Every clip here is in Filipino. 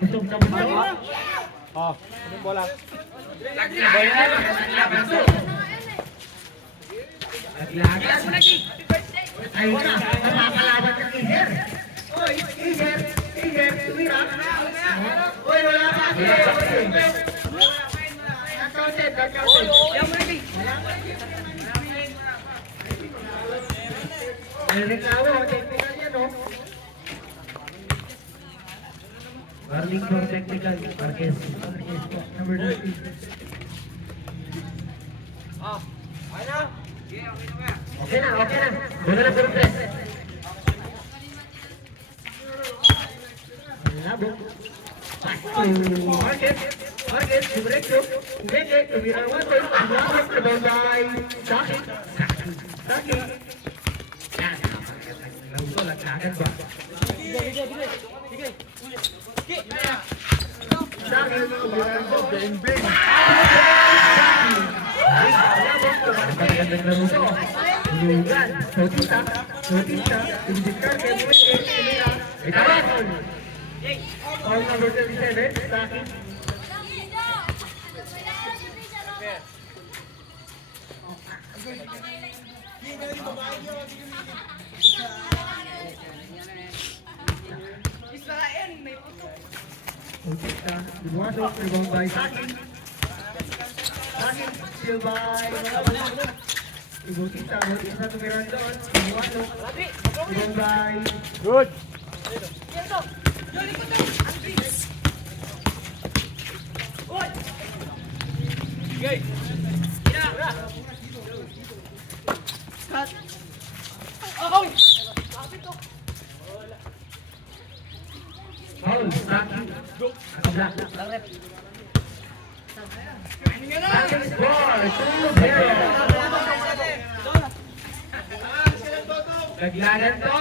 Busog na busog. Oh, anong bola? Naglagas. Ay, napakalaban ng Iger. Oy, Iger, tumira. Oy, wala pa. Accounted. Reklamo, technical yan, no? Warning for technical. Marquez, number 30. Okay na. Buka na puro press. Labog. Marquez, diretso. Hindi, tumirawan ko. Tumirawan ko daw by Saki. Yan. Lauto, lagkagan ba? Saki, tumirawan ko. Beng. Magandang laro to. Lugan. Sotita. Indikar kay Muleke. Itawan. Foul number 37. Saki. Sotita. Lumasok. Rebound by Saki. Still by Ibutita tumiran doon. Ibuano. Ibang by Good. Foul. Saki. Nakablock. Second score, 2-0. Laglagan to.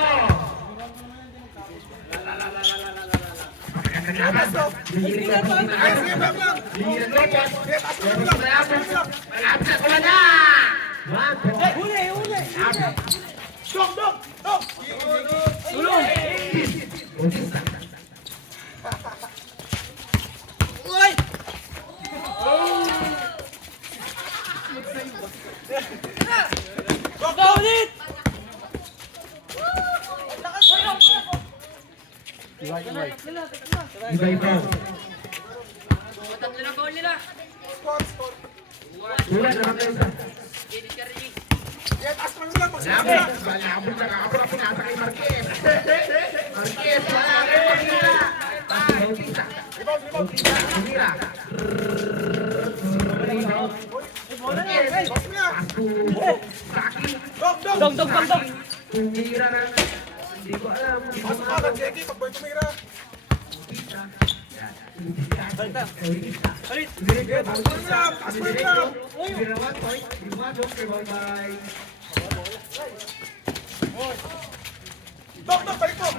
Iba-iba. Tatlo na goal nila. Bulan naman kayo sa. Malabot na kakapura pinata kay Marquez. Marquez, malabot nila. Bautista. Tumira. Marquez. Pasto. Saki. Dong. Tumira na. Hindi ko alam. Pasok ka lang, Jackie. Pag-boy tumira. Dong, balik mo!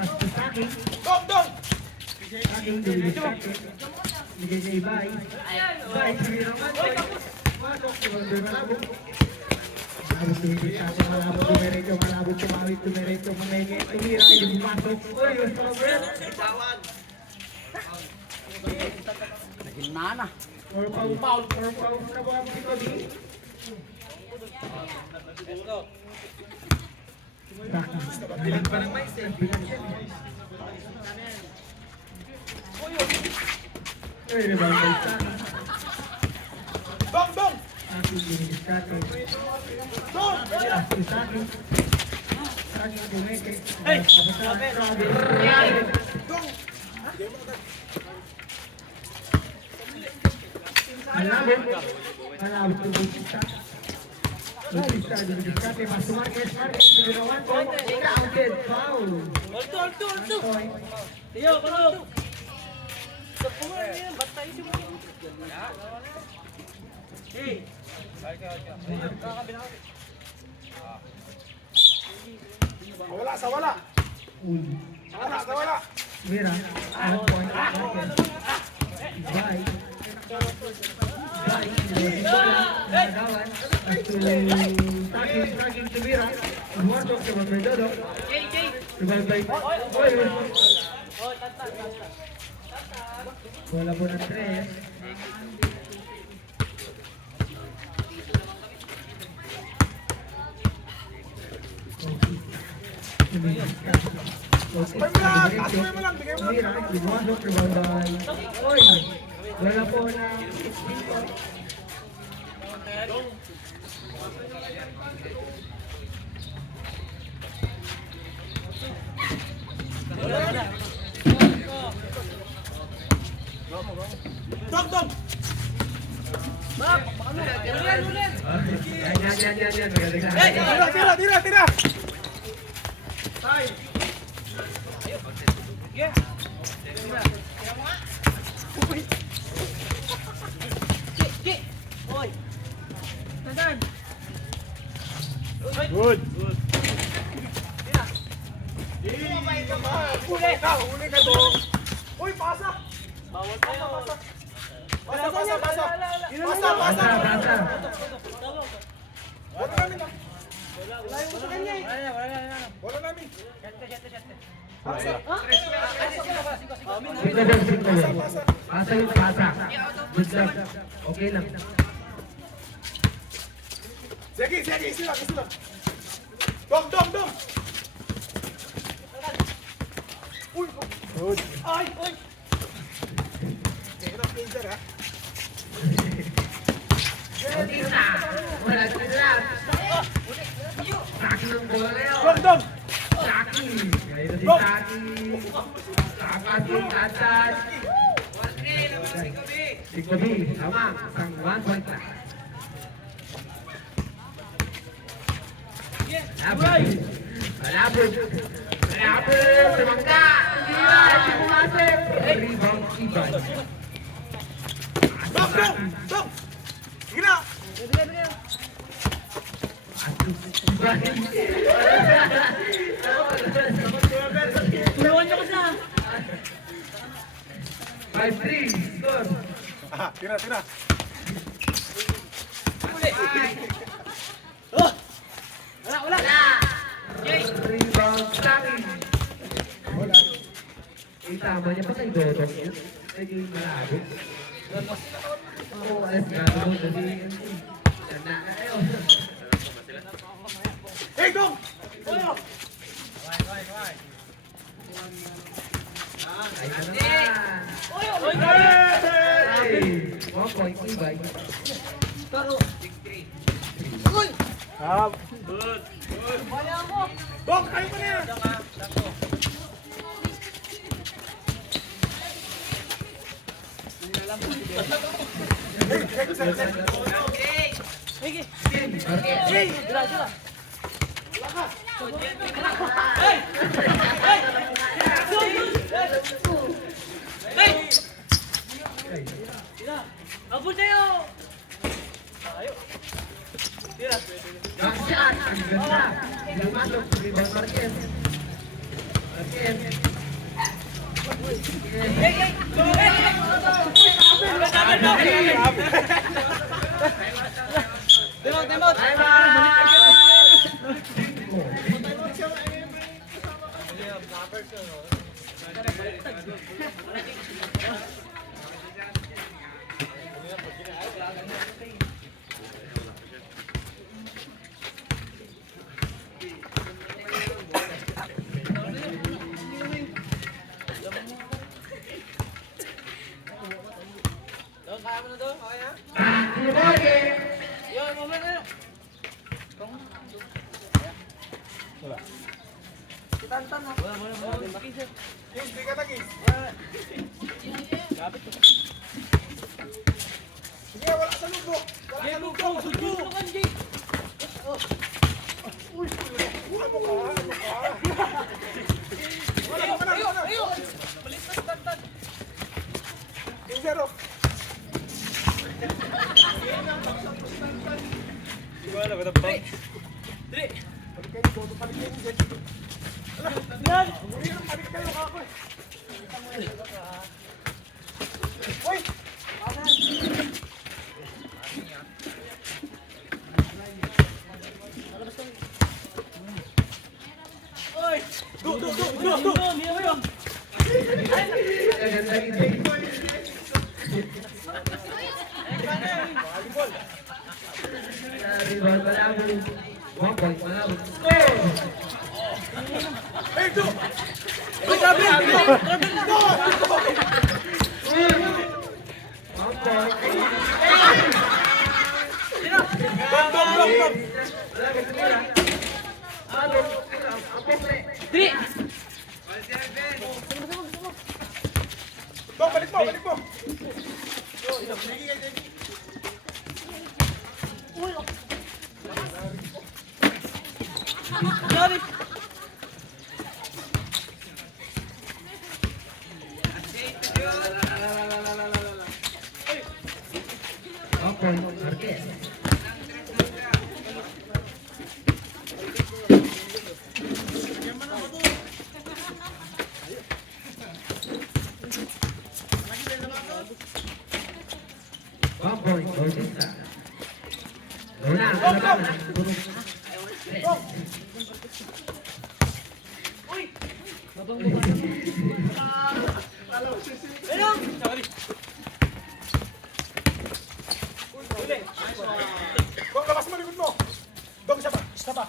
Dong! Naging Foul na ba si Kobe? Bilang pa ng mais eh. Ay, rebound by Saki. Dong! Saki linis Saki. Dong! Saki. Saki Kumeke. Dong! Malabot ng Bautista. Bautista, Pasto Marquez, sinilawan ko. Counted, foul. Alto. Tiyo, palo. Sa puwer niya, basta isi mo. Hey. Wala. Wala. Mira, 1 point. Bye. Nagawan. Taking to Mira. Umuarto sa Magmedodo. Jay. Rebound by... Oy! Wala po ng 3. Bigay mo lang. Wala po na 16 po. Dong. Yan. Magaling na. Tira. Good. Huli ka dong. Uy, pasa. Bawal tayo. Pasa. Basa. Wala namin ah. Wala. Wala namin. Pasa. Good luck. Okay lang. Sige, sila. Dong. Uy, good. Ay. Hirap danger ha. Wala sila. Saki ng bola ngayon. Dong. Saki. Ngayon si Saki. Takas yung tatas. Si Kobe. Tama. Isang 1 point lang. Malabog. Tumangka. Hindi pumasok. Rebound Iban. Dong. Sige na. Tulungan niyo ko siya. 5-3. Score. Tira. Wala. Rebound Saki. Wala. Tama niya pa kay Dodong yun. Medyo yung malabog. Oo, alas nga naman kasi tanda na kayo. Hey, Dong. Ay ka naman. Oy. Ay, 1 point Ibay. Dong, kayo pa na yan. Sige. Okay. Sila. Abot tayo. Back shot. Ang ganda. Lumasok. Rebound Marquez. Demot. Kaya mo na doon? Okay na? Yo, moment na. Tantan ha. Wala. Hindi ka tagis. Sige, wala sa lubok. Zero. Oy! Ganda rin. Rebound Malabon. 1 point Malabon. Score! Hey, do! Uy, sabi! Three! Dong, balik mo! Sorry! Marquez. Bautista. Luna, kalabangan. Dong, labas mo likod mo! Dong, isa pa!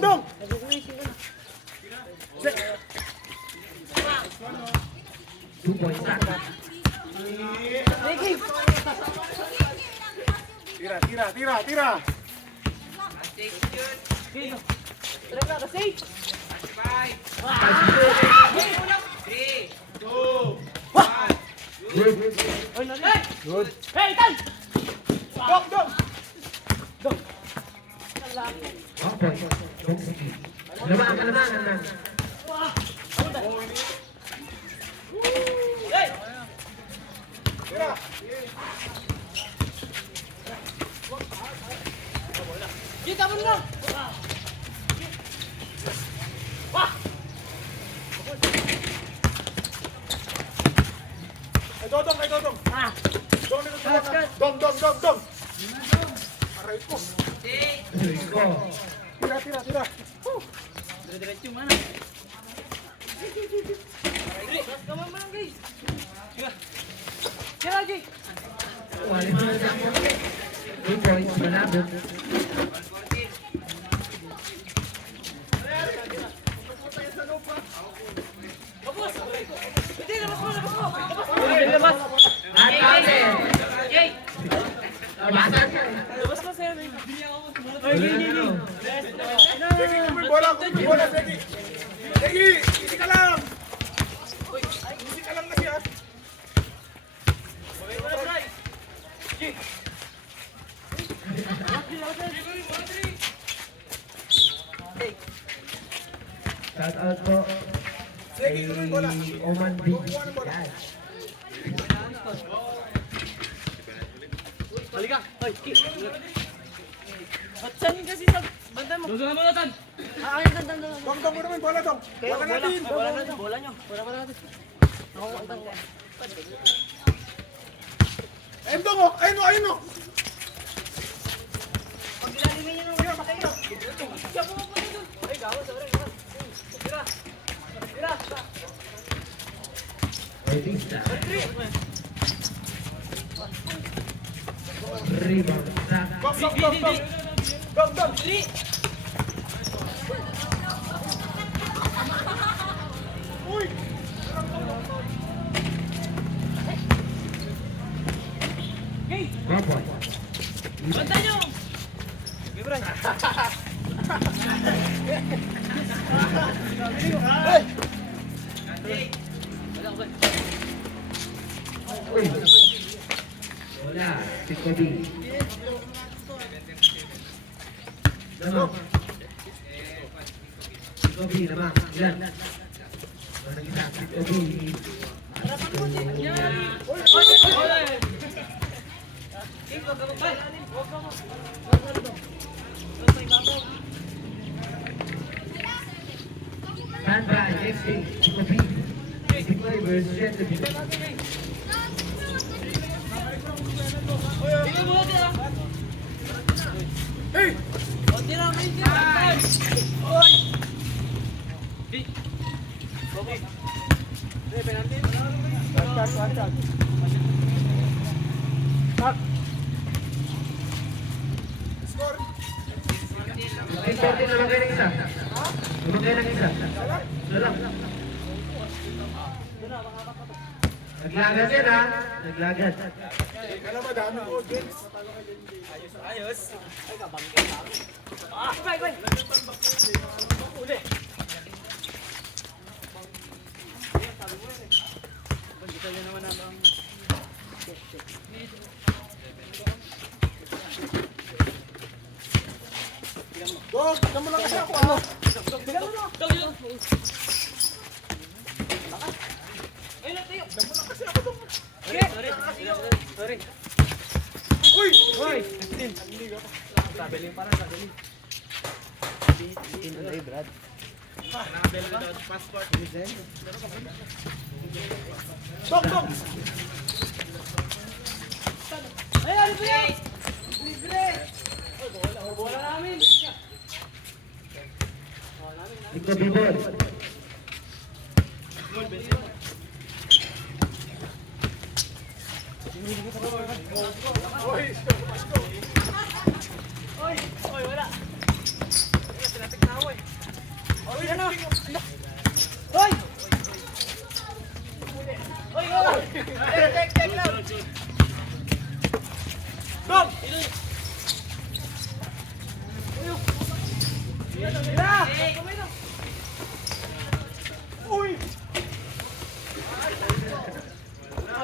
Dong! 2 points. Tira! Hey, Tan! Dong! 1 point. Kalabangan. Hey! Tira! Kita mo na! Kay Dodong! Ah! Dong, likod mo! Dong! Aray ko! Tira! Dire-diretso yung mana. Dire! Kamang mo lang, guys! Kira, Jay! 2 points. Malabon. Labas! Hindi, labas mo! Labas! At Ate. Jay! Labasan. Labas mo, sir! Ay, gini! Segi, may bola! Segi! Easy ka lang kasi ah! Shout out po. Segi, ito yung bola! Oman B. Yan. Halika! Ay, Tan kasi sa banda mo. Lusungan mo na, Tan! Ay, Tan. Dong mo naman, bola Dong! Wala natin! Bola nyo. Bola natin. Ako, Tan. Ayun Dong oh! Ayun oh! Pag ilalimin nyo nung patay nyo. Siya po po dito. Ay, gawas. Tira. Bautista. Rebound. Dong! Three. Uy! Okay. 1 point. Banda nyo. Gibran. Uy. Wala. Si Kobe. Naman. Si Kobe naman. Ilan? Nag-isa. Obi. Harapan mo, Jay. Yan. Oy, Oy, oy, oy. King, wag ka magpay. Wag ka mo. Wag ka dito. Wag ka dito. Sandra, next thing. Obi. Sikoy versus Jen. Tingnan mo natin, ah. hey! O, tira mo yung tira. Oy! Di. Okay. Hey, penalty. Tag. Score. Ay, sorry naman kayo ng isa. Naman kayo ng isa. Salam. Naglagad yan ha. Naglagad. Alam mo, dami mo, James. Ayos. Ay, kabangkit ha. Ah, bay, bay. Uli. Kita niyo naman ang Dog, tignan mo lang kasi ako, ah. Tingnan mo na. Dog, yun. Ayun lang tayo. Tignan mo lang kasi ako, dog. Okay. Sorry. Uy! Hoy. 15. Sabeli para sabeli. 15 na Brad. Nakabeli daw passport. Dog! Ay, ano ba yan? Libre. Bola namin. Ikaw, Bibor. Uy! Oy, wala. Ay, tinatik na ako eh. Uy, Ano? ano? Hoy! Hoy, hoy! Tek lang! Dog! Tira! Uy!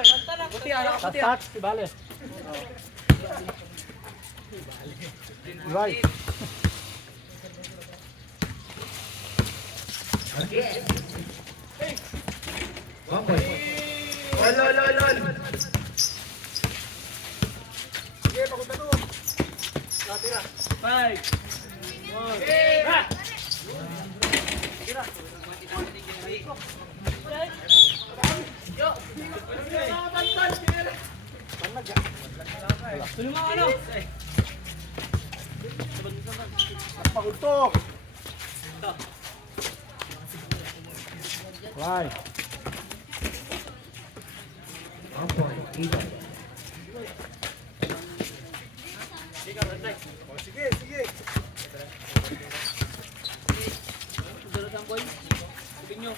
Kanta na! Puti ah, puti ah! si Bale. Right. Okay. One point. Lol. Sige, pakunta doon. Natira. 5 1 ha! Tira! Yo! Tuloy mo ano? Pakunto. Right. One point. Iba. O, sige. Dalo boy. Tubig nyo.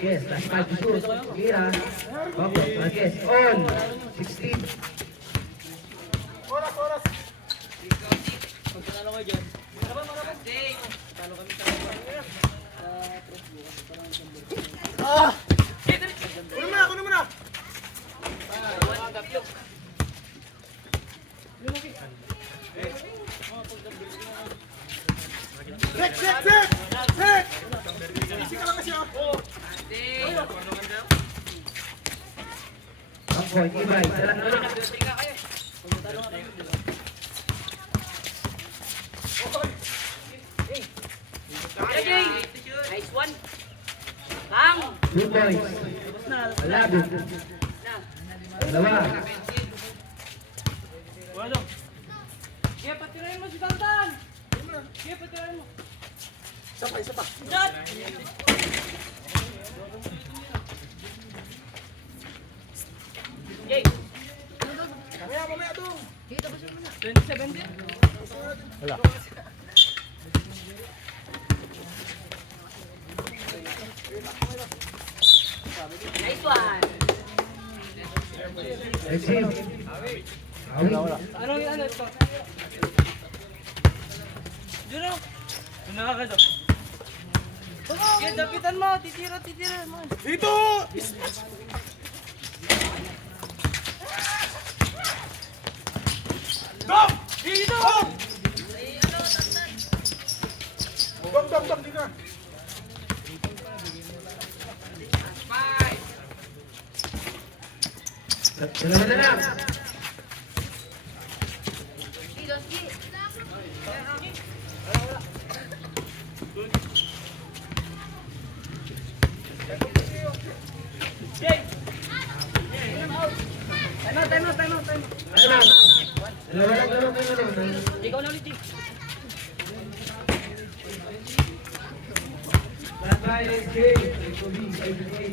Yes, last 5 to shoot. Mira. Okay, Marquez. On. 16. Oras. Pag panalo kayo dyan. Maraban. Talo kami sa press bukas. Parang isang bukas. Ah! Kunin mo na. Sek! Easy ka lang kasi, ah. One point. Ibay. Sarang ulit. Nice one. Bang! 2 points. Tapos na. Malabot. Dalawa. Wala daw. Sige, patirahin mo si Tantan. Sige, patirahin mo. Isa pa. Dad! Yay! Mamaya doon. 27 din. Nice one. Receive. Awi. Ano ito? Juro. Nakakaso. Sige, dapitan mo. Titira mo. Dito! Dog! Dito! Dog, dito. Dalawa na lang. Jay! Time out. Ano? Dalawa lang. Ikaw na ulit, Jay. Tatay, SJ. Kobe, SJ.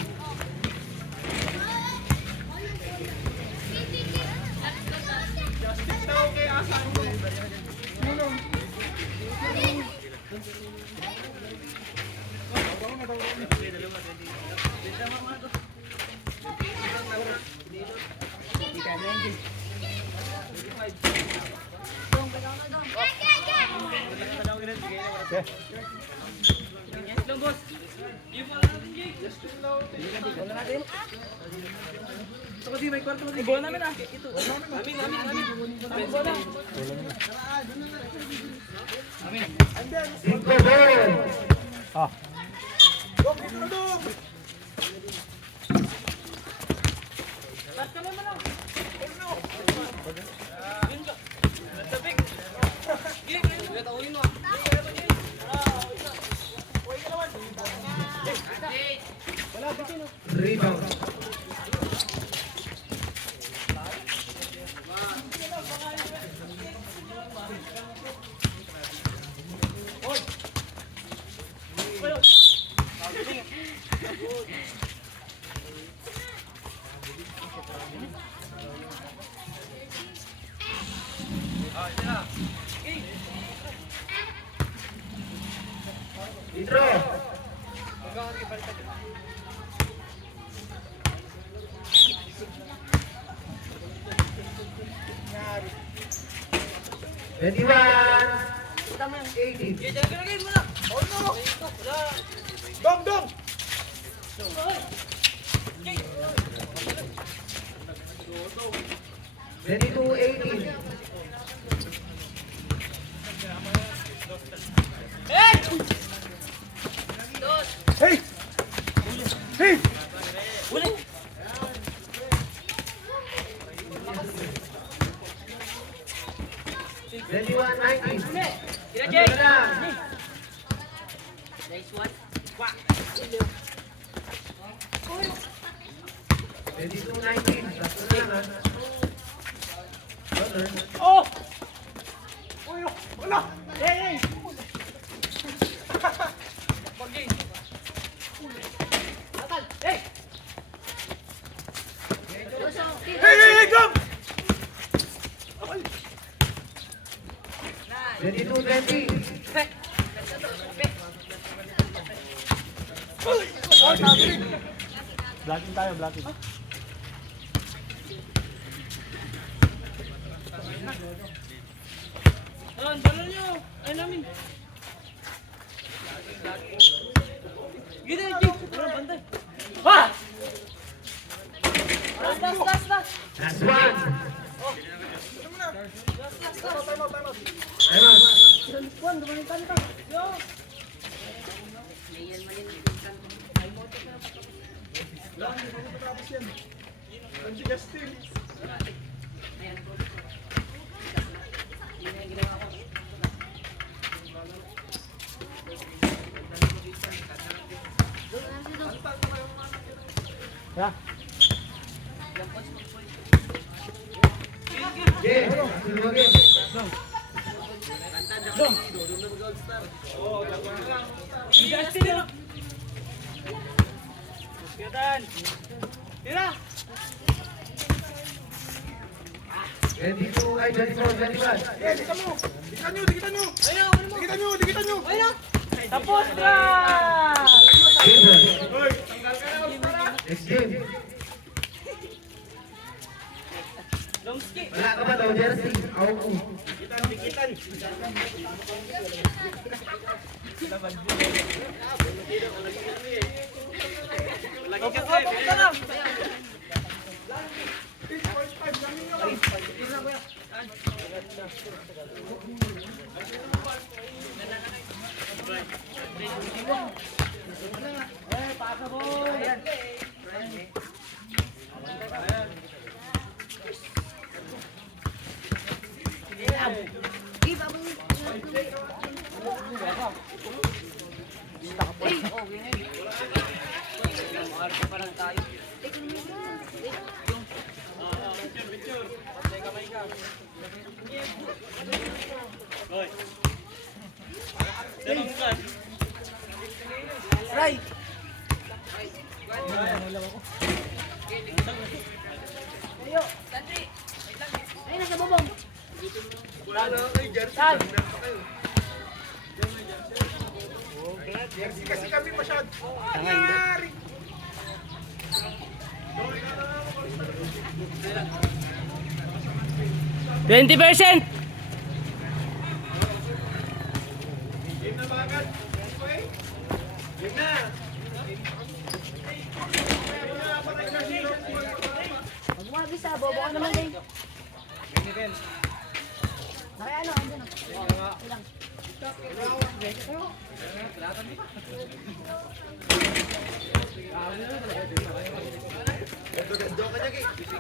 Lang, boss. Yung pala natin, Jay. Bola natin. Ito kasi may kwarto. Bola namin ah. Ito. Amin. Amin, bola. Cinco ball. Dong, dito na dong. Pass ka naman lang. Yun ka. Tabik. Gili, gili. Tawin mo ah. Rebound. Intro. Anyone? 18. Jay, jalan ka na game mo na. Oh no. Wala. Dong. 22-18. Hey. Hey. Uli. 21-19. Kira, Jay. Ano na? Nice one. Wah. 22-19. Tatlo na. Brother. Oh! Uy, wala. Hey! Pag-game. Atal! Hey! Hey, Dong. 22-20. Oh, sabi. Balan nyo! Ay namin! Gini, Jay! Walang bantay! Ha! Last! Last one. Time out. Ayun. Juan, dumanin ka nito! Yo! Ang Justin. Okay. Silbo game. Justin yun! Yatan! Tira! 22 ay 24-21. Eh, dikitan nyo. Ayun na! Ayun na! Tapos na! Game ball. Hoy. Next game. Longski! Wala ka ba daw jersey? Ako ko. Dikitan. Opo ka lang! 8.5 kami nyo. Pasa mo! Ayan! tayo. Right. Ay, nasa bubong. Wala na kayo, jersey. Saan? Meron pa kayo. Jersey kasi kami masyado. Nangyari. 20%! Game na ba agad? Game na. Huwag mo agis ah, bobo ka naman din. Nakaya ano, andun ah. Ilang. Gando ka niya, Kik.